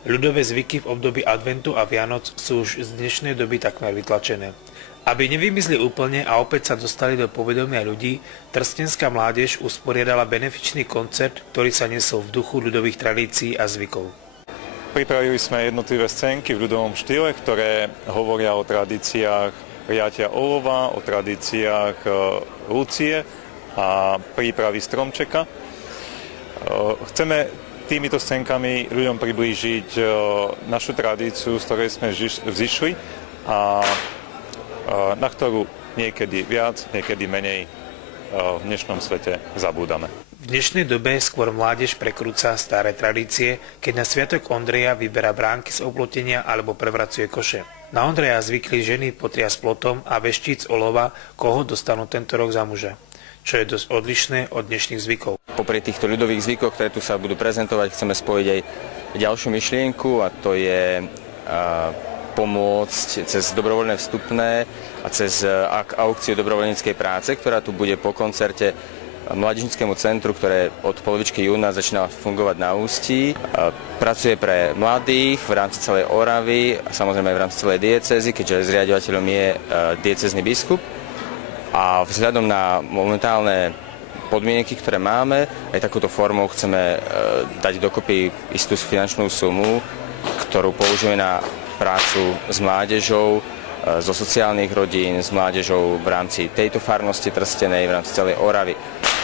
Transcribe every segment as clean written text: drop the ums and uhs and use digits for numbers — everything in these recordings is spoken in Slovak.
Ľudové zvyky v období adventu a Vianoc sú už z dnešnej doby takmer vytlačené. Aby nevymizli úplne a opäť sa dostali do povedomia ľudí, trstenská mládež usporiadala benefičný koncert, ktorý sa nesol v duchu ľudových tradícií a zvykov. Pripravili sme jednotlivé scénky v ľudovom štýle, ktoré hovoria o tradíciách prijatia olova, o tradíciách Lucie a prípravy stromčeka. Chceme týmito scénkami ľuďom priblížiť našu tradíciu, z ktorej sme vzišli a na ktorú niekedy viac, niekedy menej v dnešnom svete zabúdame. V dnešnej dobe skôr mládež prekrúca staré tradície, keď na sviatok Ondreja vyberá bránky z oplotenia alebo prevracuje koše. Na Ondreja zvykli ženy potria s plotom a veštíc olova, koho dostanú tento rok za muža, čo je dosť odlišné od dnešných zvykov. Popri týchto ľudových zvykoch, ktoré tu sa budú prezentovať, chceme spojiť aj ďalšiu myšlienku, a to je pomôcť cez dobrovoľné vstupné a cez aukciu dobrovoľníckej práce, ktorá tu bude po koncerte Mládežníckemu centru, ktoré od polovičky júna začína fungovať na Ústí. Pracuje pre mladých v rámci celej Oravy a samozrejme aj v rámci celej diecézy, keďže zriaďovateľom je diecézny biskup. A vzhľadom na momentálne podmienky, ktoré máme, aj takúto formou chceme dať dokopy istú finančnú sumu, ktorú použijeme na prácu s mládežou, zo sociálnych rodín, s mládežou v rámci tejto farnosti Trstenej, v rámci celej Oravy.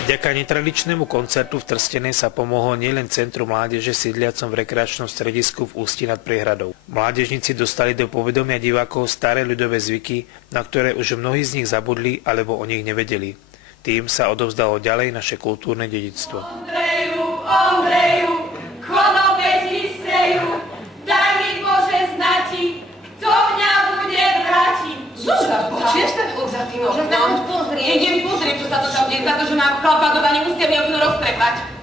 Vďaka netradičnému koncertu v Trstenej sa pomohlo nielen Centru mládeže sídliacom v rekreačnom stredisku v Ústí nad Priehradou. Mládežníci dostali do povedomia divákov staré ľudové zvyky, na ktoré už mnohí z nich zabudli alebo o nich nevedeli. Tým sa odovzdalo ďalej naše kultúrne dedičstvo. Ondreju, konopeti seju, daj mi Bože znati, kto mňa bude vrátiť. Zuzka, počuješ ten hluk za tým oknom? Idem pozrieť, čo sa to tam deje, za to, že mám chlapa doma, nemusia mi okno roztrepať.